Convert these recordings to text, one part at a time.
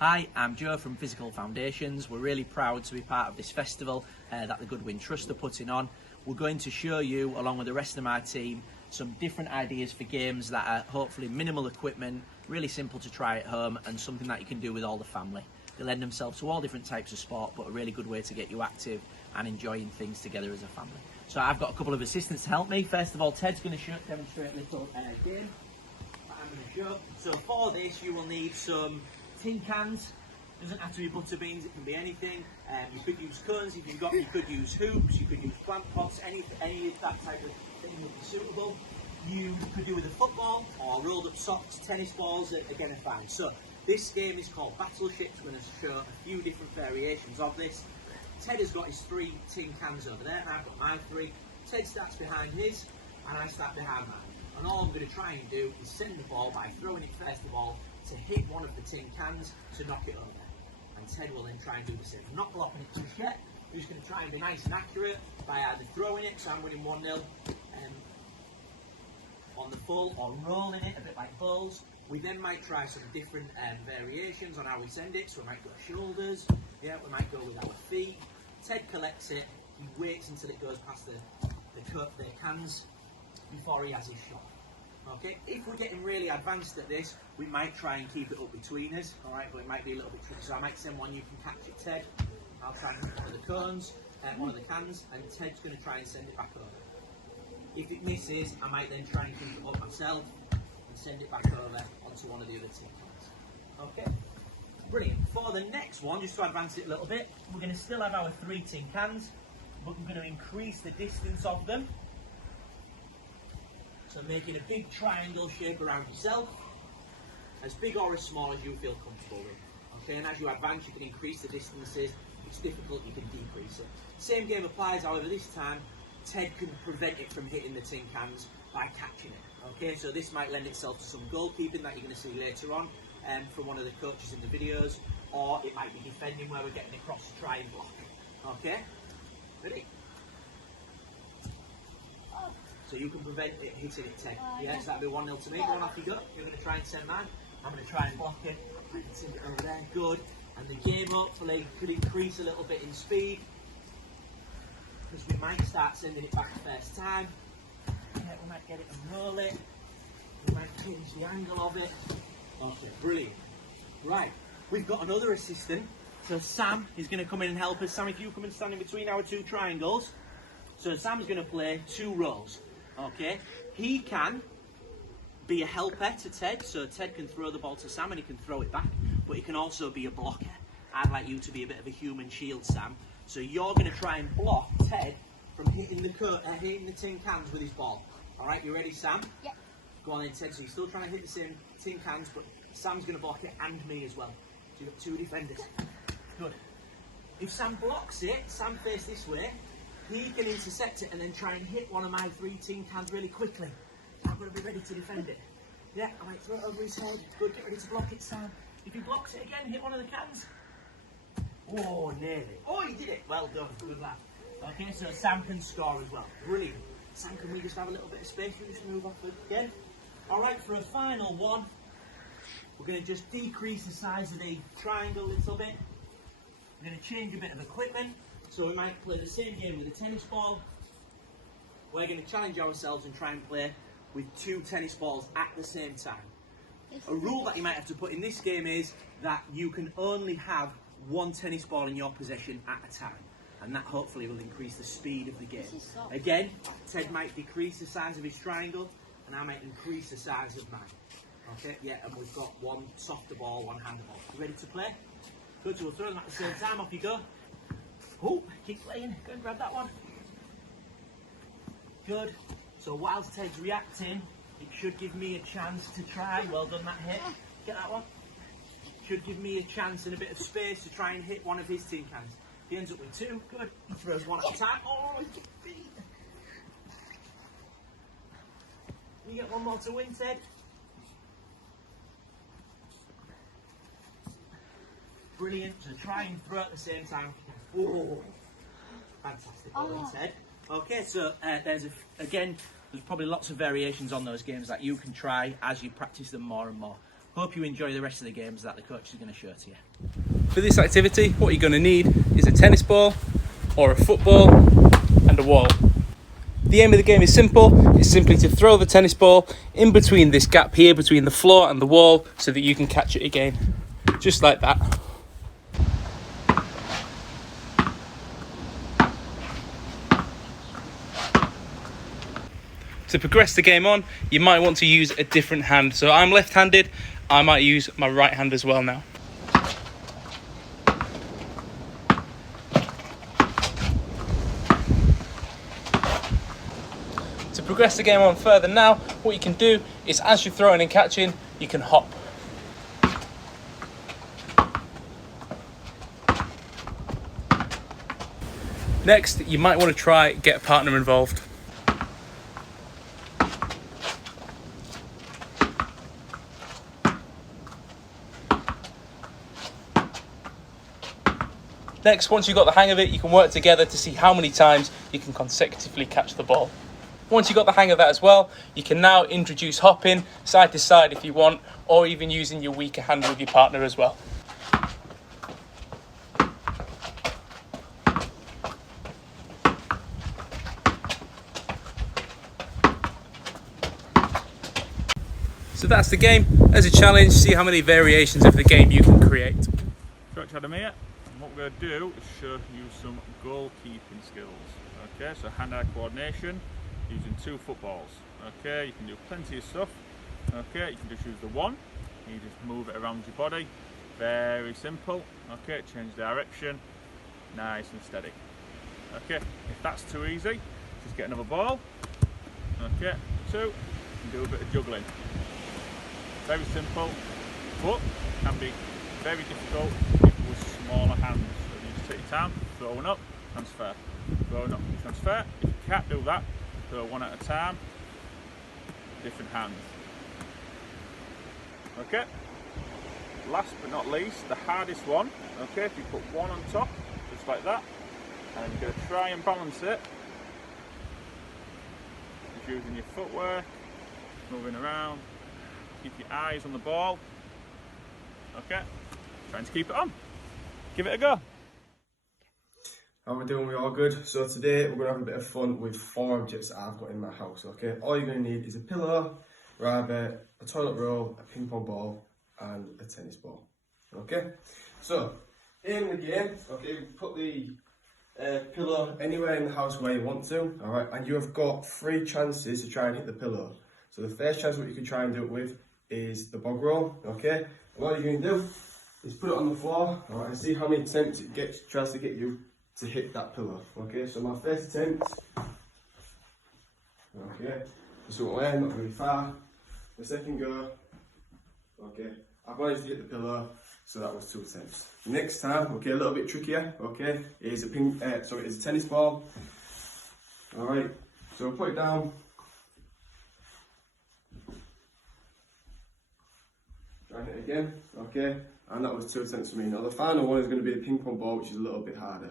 Hi, I'm Joe from Physical Foundations. We're really proud to be part of this festival that the Goodwin Trust are putting on. We're going to show you, along with the rest of my team, some different ideas for games that are hopefully minimal equipment, really simple to try at home, and something that you can do with all the family. They lend themselves to all different types of sport, but a really good way to get you active and enjoying things together as a family. So I've got a couple of assistants to help me. First of all, Ted's going to demonstrate a little game that I'm going to show. So for this, you will need some tin cans. Doesn't have to be butter beans, it can be anything. You could use cones if you've got, you could use hoops, you could use plant pots, any of that type of thing would be suitable. You could do with a football or rolled up socks, tennis balls, again are fine. So this game is called Battleship. I'm going to show a few different variations of this. Ted has got his 3 tin cans over there, and I've got my 3. Ted starts behind his, and I start behind mine. And all I'm going to try and do is send the ball by throwing it first of all to hit one of the tin cans to knock it over. And Ted will then try and do the same. I'm not blocking it just yet. I'm just going to try and be nice and accurate by either throwing it, so I'm winning 1-0 on the full, or rolling it a bit like bowls. We then might try some different variations on how we send it. So we might go shoulders, yeah, we might go with our feet. Ted collects it, he waits until it goes past the cans before he has his shot. Okay, if we're getting really advanced at this, we might try and keep it up between us, alright, but it might be a little bit tricky. So I might send one, you can catch it, Ted. I'll try and hit one of the cones, one of the cans, and Ted's going to try and send it back over. If it misses, I might then try and keep it up myself and send it back over onto one of the other tin cans. Okay, brilliant. For the next one, just to advance it a little bit, we're going to still have our 3 tin cans, but we're going to increase the distance of them. So making a big triangle shape around yourself, as big or as small as you feel comfortable with. Okay, and as you advance, you can increase the distances. If it's difficult, you can decrease it. Same game applies, however, this time, Ted can prevent it from hitting the tin cans by catching it. Okay, so this might lend itself to some goalkeeping that you're going to see later on from one of the coaches in the videos, or it might be defending where we're getting across to try and block. Okay, ready? So you can prevent it hitting it, Ted. Yes, that'll be 1-0 to me. Go on, off you go. You're going to try and send mine. I'm going to try and block it. I can send it over there. Good. And the game hopefully could increase a little bit in speed, because we might start sending it back the first time. Yeah, we might get it and roll it. We might change the angle of it. Okay, brilliant. Right, we've got another assistant. So Sam is going to come in and help us. Sam, if you come and stand in between our 2 triangles. So Sam's going to play 2 roles. Okay, he can be a helper to Ted, so Ted can throw the ball to Sam and he can throw it back, but he can also be a blocker. I'd like you to be a bit of a human shield, Sam. So you're going to try and block Ted from hitting the tin cans with his ball. All right, you ready, Sam? Yeah. Go on then, Ted. So you're still trying to hit the same tin cans, but Sam's going to block it and me as well. So you've got 2 defenders. Good. If Sam blocks it, Sam face this way, he can intercept it and then try and hit one of my 3 tin cans really quickly. I'm going to be ready to defend it. Yeah, I might throw it over his head. Good, get ready to block it, Sam. If he blocks it again, hit one of the cans. Oh, nearly. Oh, he did it. Well done. Good lad. Okay, so Sam can score as well. Brilliant. Sam, can we just have a little bit of space? We just move off again. All right, for a final one, we're going to just decrease the size of the triangle a little bit. We're going to change a bit of equipment. So we might play the same game with a tennis ball. We're going to challenge ourselves and try and play with 2 tennis balls at the same time. A rule that you might have to put in this game is that you can only have 1 tennis ball in your possession at a time. And that hopefully will increase the speed of the game. Again, Ted might decrease the size of his triangle and I might increase the size of mine. Okay, yeah, and we've got 1 softer ball, 1 handball. You ready to play? Good, so we'll throw them at the same time. Off you go. Oh, keep playing. Go and grab that one. Good. So whilst Ted's reacting, it should give me a chance to try. Well done, that hit. Get that one. Should give me a chance and a bit of space to try and hit one of his tin cans. He ends up with 2. Good. He throws 1 at a time. Oh, he gets beat. You get 1 more to win, Ted. Brilliant. So try and throw at the same time. Oh, fantastic. Well done, Ted. Okay, so there's probably lots of variations on those games that you can try as you practice them more and more. Hope you enjoy the rest of the games that the coach is going to show to you. For this activity, what you're going to need is a tennis ball or a football and a wall. The aim of the game is simple. It's simply to throw the tennis ball in between this gap here, between the floor and the wall, so that you can catch it again. Just like that. To progress the game on, you might want to use a different hand. So I'm left-handed, I might use my right hand as well now. To progress the game on further now, what you can do is as you're throwing and catching, you can hop. Next, you might want to try get a partner involved. Next, once you've got the hang of it, you can work together to see how many times you can consecutively catch the ball. Once you've got the hang of that as well, you can now introduce hopping side to side if you want, or even using your weaker hand with your partner as well. So that's the game. As a challenge, see how many variations of the game you can create. Coach Adam here, and what we're going to do is show you some goalkeeping skills. Okay, so hand-eye coordination using 2 footballs. Okay, you can do plenty of stuff. Okay, you can just use the one, you just move it around your body. Very simple. Okay, change direction, nice and steady. Okay, if that's too easy, just get another ball. Okay, 2, and do a bit of juggling. Very simple, but can be very difficult with smaller hands. So you just take your time, throwing up, transfer, throwing up, transfer. If you can't do that, throw one at a time, different hands. Okay, last but not least, the hardest one. Okay, if you put one on top, just like that, and you're going to try and balance it, just using your footwork, moving around. Keep your eyes on the ball. Okay, trying to keep it on. Give it a go. How we doing? We all good? So today we're going to have a bit of fun with 4 objects that I've got in my house, okay? All you're going to need is a pillow, rabbit, a toilet roll, a ping pong ball and a tennis ball, okay? So, in the game, okay, put the pillow anywhere in the house where you want to, alright? And you have got 3 chances to try and hit the pillow. So the first chance what you can try and do it with is the bog roll, okay? And what you're going to do is put it on the floor, alright, and see how many attempts it tries to get you to hit that pillow, okay? So my first attempt, okay, this won't land, not very far. The second go, okay, I've managed to hit the pillow, so that was 2 attempts. Next time, okay, a little bit trickier, okay, is a tennis ball, alright, so put it down. Try it again, okay, and that was 2 attempts for me. Now the final one is going to be the ping pong ball, which is a little bit harder.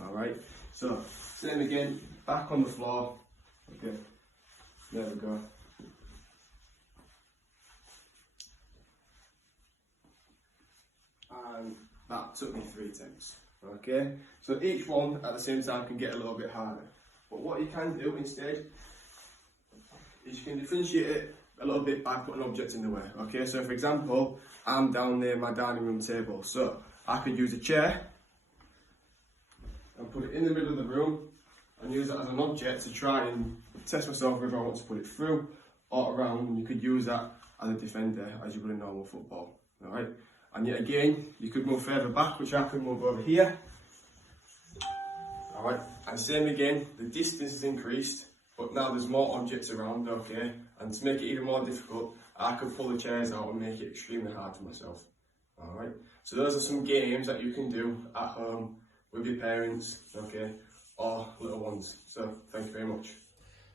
Alright, so same again, back on the floor, okay, there we go. And that took me 3 attempts, okay, so each one at the same time can get a little bit harder. But what you can do instead is you can differentiate it a little bit by putting objects in the way, okay? So for example, I'm down near my dining room table, so I could use a chair and put it in the middle of the room and use that as an object to try and test myself whether I want to put it through or around, and you could use that as a defender as you would in normal football, alright? And yet again, you could move further back, which I could move over here, alright? And same again, the distance is increased, but now there's more objects around, okay? And to make it even more difficult, I could pull the chairs out and make it extremely hard for myself, alright? So those are some games that you can do at home with your parents, okay, or little ones. So thank you very much.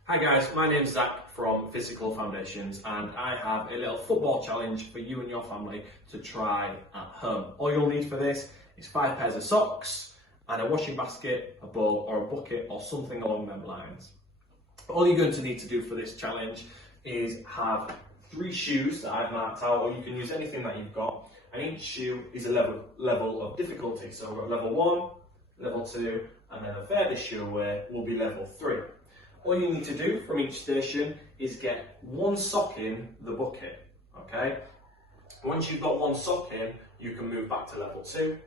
Hi guys, my name's Zach from Physical Foundations, and I have a little football challenge for you and your family to try at home. All you'll need for this is 5 pairs of socks and a washing basket, a bowl or a bucket or something along them lines. All you're going to need to do for this challenge is have 3 shoes that I've marked out, or you can use anything that you've got, and each shoe is a level of difficulty. So we've got level 1, level 2, and then the furthest shoe away will be level 3. All you need to do from each station is get 1 sock in the bucket, okay? Once you've got 1 sock in, you can move back to level 2.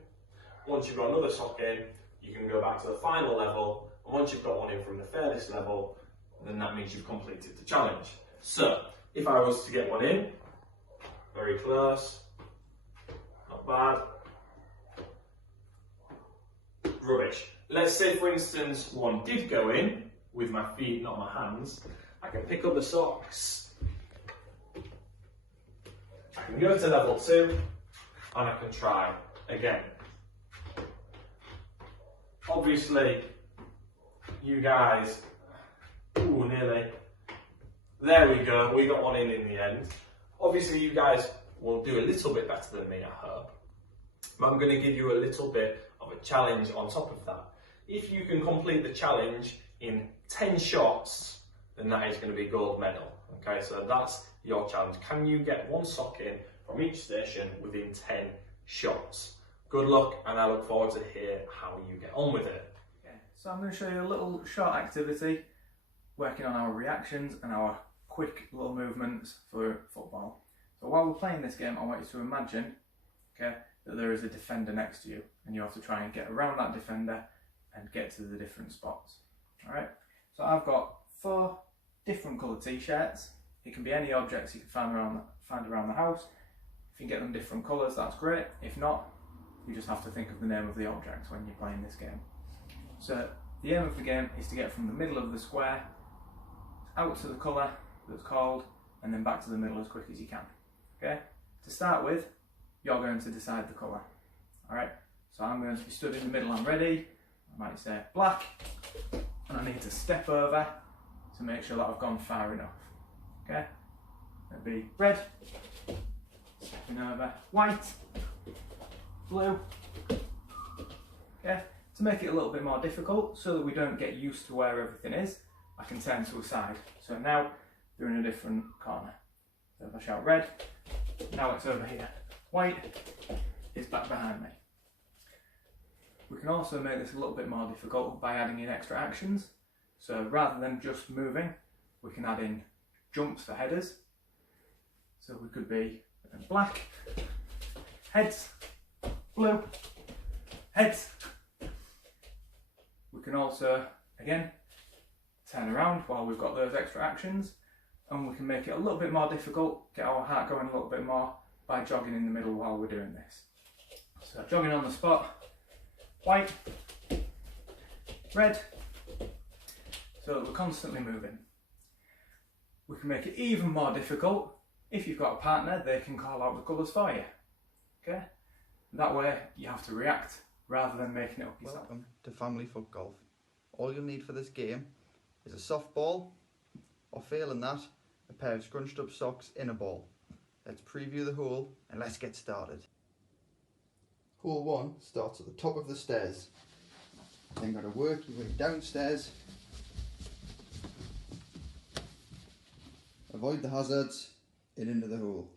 Once you've got another sock in, you can go back to the final level, and once you've got 1 in from the furthest level, then that means you've completed the challenge. So, if I was to get 1 in, very close, not bad, rubbish. Let's say for instance 1 did go in, with my feet, not my hands, I can pick up the socks, I can go to level 2, and I can try again. Obviously, you guys, ooh, nearly. There we go, we got 1 in the end. Obviously, you guys will do a little bit better than me, I hope. But I'm going to give you a little bit of a challenge on top of that. If you can complete the challenge in 10 shots, then that is going to be gold medal. Okay, so that's your challenge. Can you get 1 sock in from each station within 10 shots? Good luck, and I look forward to hear how you get on with it. Okay, so I'm going to show you a little short activity working on our reactions and our quick little movements for football. So while we're playing this game, I want you to imagine, okay, that there is a defender next to you, and you have to try and get around that defender and get to the different spots. Alright, so I've got 4 different coloured t-shirts. It can be any objects you can find around the house. If you can get them different colours, that's great. If not, you just have to think of the name of the object when you're playing this game. So the aim of the game is to get from the middle of the square out to the colour that's called, and then back to the middle as quick as you can. Okay? To start with, you're going to decide the colour. Alright, so I'm going to be stood in the middle, I'm ready. I might say black, and I need to step over to make sure that I've gone far enough. Okay? It'll be red, stepping over, white, blue. Okay? To make it a little bit more difficult, so that we don't get used to where everything is, I can turn to a side. So now they're in a different corner. So if I shout red, now it's over here. White is back behind me. We can also make this a little bit more difficult by adding in extra actions. So rather than just moving, we can add in jumps for headers. So we could be black, heads, blue, heads. We can also, again, turn around while we've got those extra actions, and we can make it a little bit more difficult, get our heart going a little bit more by jogging in the middle while we're doing this. So jogging on the spot, white, red, so that we're constantly moving. We can make it even more difficult. If you've got a partner, they can call out the colours for you. Okay? That way you have to react rather than making it up yourself. Welcome to Family Foot Golf. All you'll need for this game is a soft ball, or failing that, a pair of scrunched up socks in a ball. Let's preview the hole and let's get started. Hole 1 starts at the top of the stairs. Then got to work your way downstairs. Avoid the hazards and into the hole.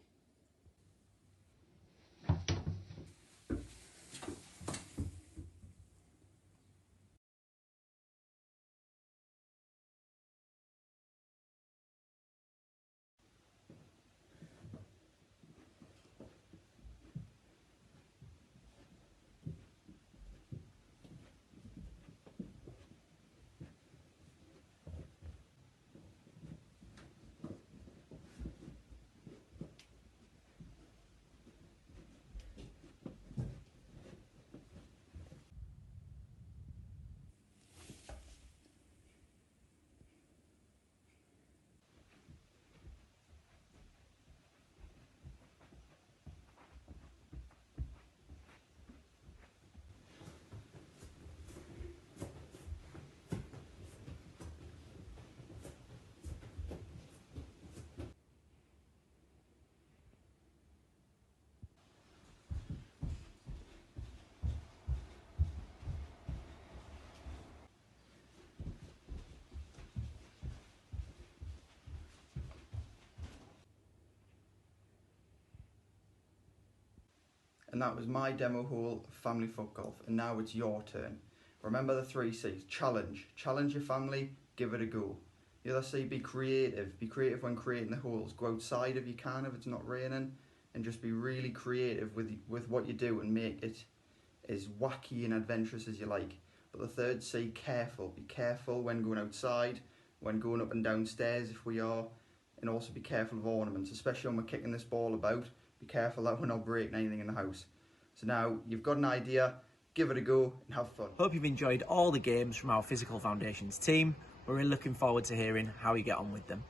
And that was my demo hole of family foot golf, and now it's your turn. Remember the 3 C's. Challenge. Challenge your family, give it a go. The other C, be creative. Be creative when creating the holes. Go outside if you can, if it's not raining, and just be really creative with what you do and make it as wacky and adventurous as you like. But the 3rd C, careful. Be careful when going outside, when going up and down stairs if we are, and also be careful of ornaments, especially when we're kicking this ball about. Be careful that we're not breaking anything in the house. So now you've got an idea, give it a go and have fun. Hope you've enjoyed all the games from our Physical Foundations team. We're really looking forward to hearing how you get on with them.